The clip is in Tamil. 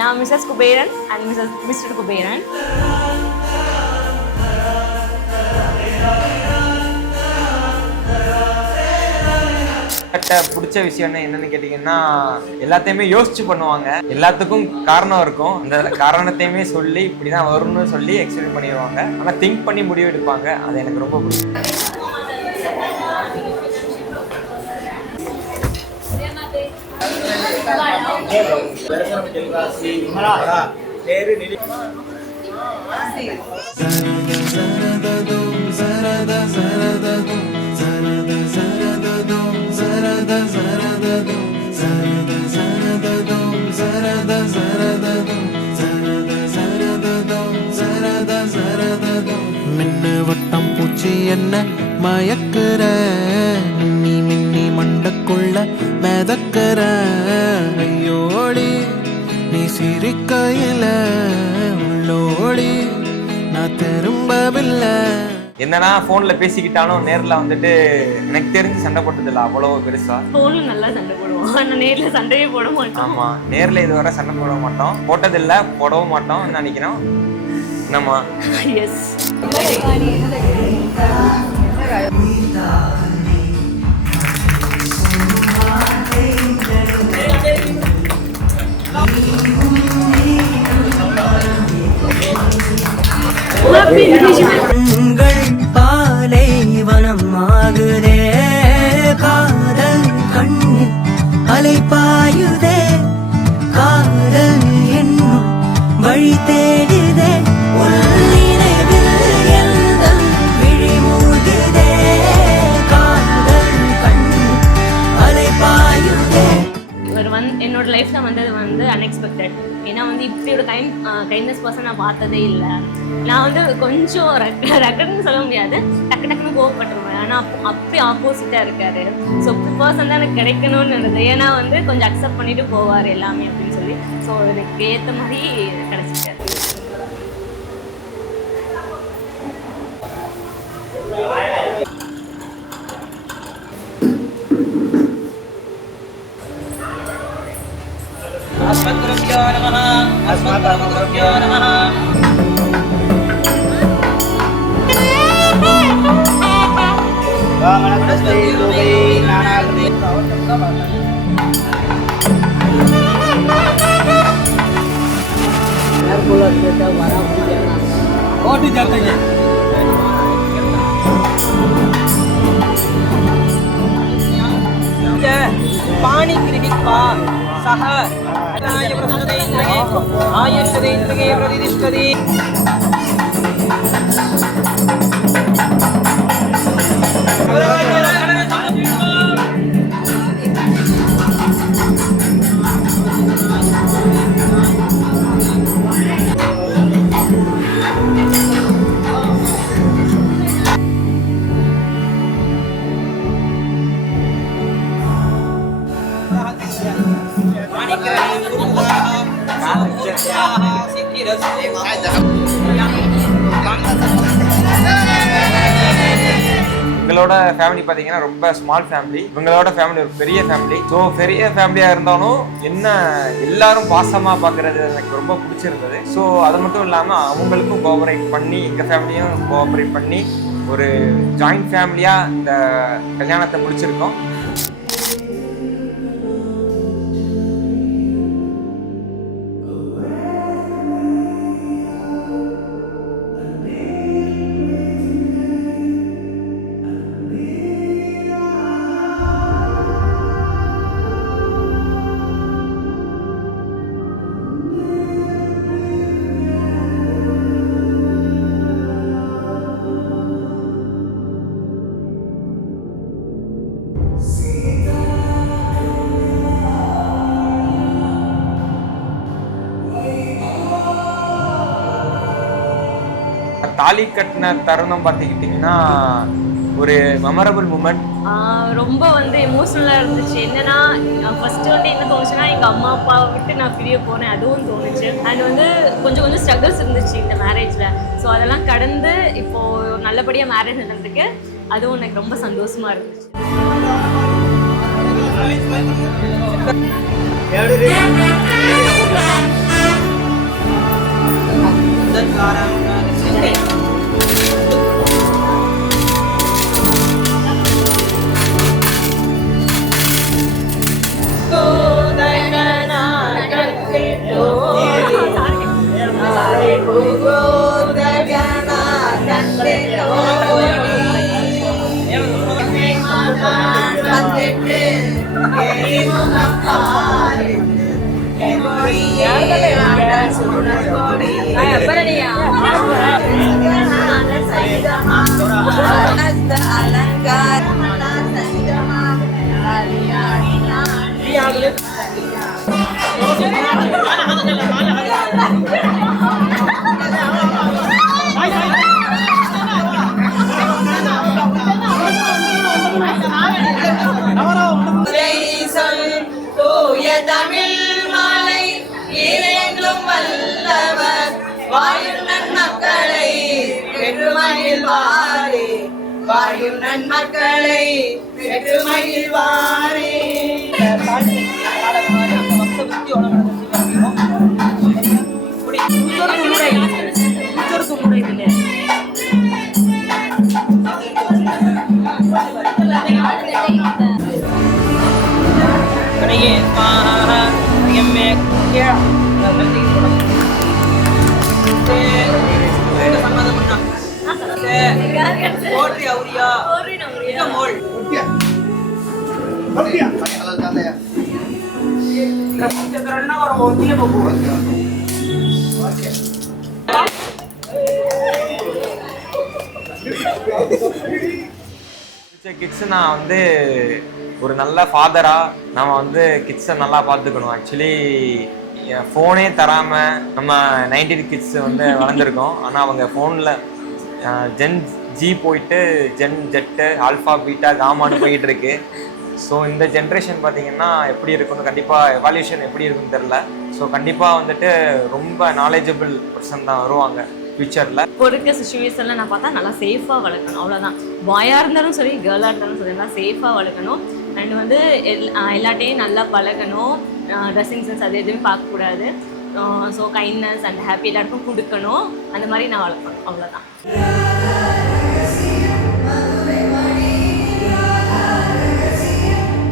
நான் missus Kuberan and mister Kuberan. பிடிச்ச விஷயம் என்னன்னு கேட்டீங்கன்னா, எல்லாத்தையுமே யோசிச்சு பண்ணுவாங்க. எல்லாத்துக்கும் காரணம் இருக்கும். அந்த காரணத்தையுமே சொல்லி இப்படிதான் வரும்னு சொல்லி எக்ஸ்பிளைன் பண்ணிடுவாங்க. ஆனா திங்க் பண்ணி முடிவு எடுப்பாங்க. அது எனக்கு ரொம்ப பிடிக்கும். மின்னு வட்டம் பூச்சி என்ன மயக்குற, மின்னி மின்னி மண்டக்குள்ள மிதக்குற, ஐயோடி நீ சிரிக்கையில உள்ளோடி நான் திரும்பவில்லை. என்னன்னா போன்ல பேசிக்கிட்டாலும் நேர்ல வந்துட்டு எனக்கு தெரிஞ்சு சண்டை போட்டது இல்லை அவ்வளவு பெருசா. போன்ல நல்லா சண்டை போடுவோம், ஆனா நேர்ல சண்டையே போட மாட்டோம். ஆமா, நேர்ல இதுவரை சண்டை போட மாட்டோம், போட்டதில்லை, போடவும் மாட்டோம் நினைக்கிறோம். என்னம்மா? எஸ். உங்கள் பாலை வனம் ஆகுதே, காதல் கண்ணில் அலை பாயுதே, காதல் என்னும் வழி தேடுதே, உள்ளினைவில் எந்தன் விழி மூடுதே, காதல் கண்ணில் அலை பாயுதே. என்னோட லைஃப்ல வந்தது வந்து அன்எக்ஸ்பெக்டட். ஏன்னா வந்து இப்படி ஒரு கைண்ட்னஸ் பர்சன் நான் பார்த்ததே இல்லை. நான் வந்து கொஞ்சம் ரெக்கட்னு சொல்ல முடியாது, டக்கு டக்குன்னு கோவப்பட்டுருவேன். ஆனால் அப்படி ஆப்போசிட்டாக இருக்காரு. ஸோ பர்சன் தான் எனக்கு கிடைக்கணும்னு இருந்தது. ஏன்னா வந்து கொஞ்சம் அக்செப்ட் பண்ணிட்டு போவார் எல்லாமே அப்படின்னு சொல்லி. ஸோ எனக்கு ஏற்ற மாதிரி கிடைச்சிட்டாரு. अस्मद्गुरुभ्यो नमः. अस्मद्गुरुभ्यो नमः. वामनस्ते लोके नानाग्ने कोटि जाते हैं. पानी क्रीडित्वा सह आयुष्यदेन्द्रिये प्रतिष्ठति. எங்களோட ஃபேமிலி பார்த்தீங்கன்னா ரொம்ப ஸ்மால் ஃபேமிலி. இவங்களோட ஃபேமிலி ஒரு பெரிய ஃபேமிலி. ஸோ பெரிய ஃபேமிலியாக இருந்தாலும் என்ன எல்லாரும் பாசமாக பார்க்குறது எனக்கு ரொம்ப பிடிச்சிருந்தது. ஸோ அது மட்டும் இல்லாமல் அவங்களுக்கும் கோஆபரேட் பண்ணி எங்கள் ஃபேமிலியும் கோஆபரேட் பண்ணி ஒரு ஜாயிண்ட் ஃபேமிலியாக இந்த கல்யாணத்தை முடிச்சிருக்கோம். தாலி கட்டின தருணம் பார்த்துக்கிட்டிங்கன்னா ஒரு மெமரபிள் மூமெண்ட். ரொம்ப வந்து எமோஷனலாக இருந்துச்சு. என்னன்னா ஃபர்ஸ்ட் வந்து என்ன தோணுச்சுன்னா எங்கள் அம்மா அப்பாவை விட்டு நான் பிரிய போனேன், அதுவும் தோணுச்சு. அண்ட் வந்து கொஞ்சம் கொஞ்சம் ஸ்ட்ரகிள்ஸ் இருந்துச்சு இந்த மேரேஜில். ஸோ அதெல்லாம் கடந்து இப்போது நல்லபடியாக மேரேஜ் நடந்துருக்கு. அதுவும் எனக்கு ரொம்ப சந்தோஷமாக இருந்துச்சு. தத்காரம் சிந்தை வாயும் நன்மக்களை பெற்று மகிழ்வாரே. கடையே எம்ஏ சம்மதம் பண்ணா ஓட்ரி அவுரியா மோள் கிட்ஸ் நான் வந்து ஒரு நல்ல ஃபாதரா நம்ம வந்து கிட்ஸை நல்லா பார்த்துக்கணும். ஆக்சுவலி ஃபோனே தராமல் நம்ம 90 கிட்ஸ் வந்து வளர்ந்துருக்கோம். ஆனால் அவங்க ஃபோனில் ஜென் ஜி போயிட்டு ஜென் ஜெட்டு ஆல்ஃபா பீட்டா காமான்னு போயிட்டு இருக்கு. ஸோ இந்த ஜென்ரேஷன் பார்த்தீங்கன்னா எப்படி இருக்குன்னு கண்டிப்பாக எவால்யூஷன் எப்படி இருக்குன்னு தெரில. ஸோ கண்டிப்பாக வந்துட்டு ரொம்ப நாலேஜபிள் பர்சன் தான் வருவாங்க ஃபியூச்சரில். இப்போ இருக்க சுச்சுவேஷனில் நான் பார்த்தா நல்லா சேஃபாக வளர்க்கணும், அவ்வளோதான். பாயாக இருந்தாலும் சரி கேர்ளாக இருந்தாலும் சரி நல்லா சேஃபாக வளர்க்கணும். அண்ட் வந்து எல்லாட்டையும் நல்லா பழகணும். ட்ரெஸ்ஸிங் சென்ஸ் அது எதுவுமே பார்க்கக்கூடாது. ஸோ கைண்ட்னஸ் அண்ட் ஹாப்பி எல்லாருக்கும் கொடுக்கணும். அந்த மாதிரி நான் வளர்க்கணும், அவ்வளோதான்.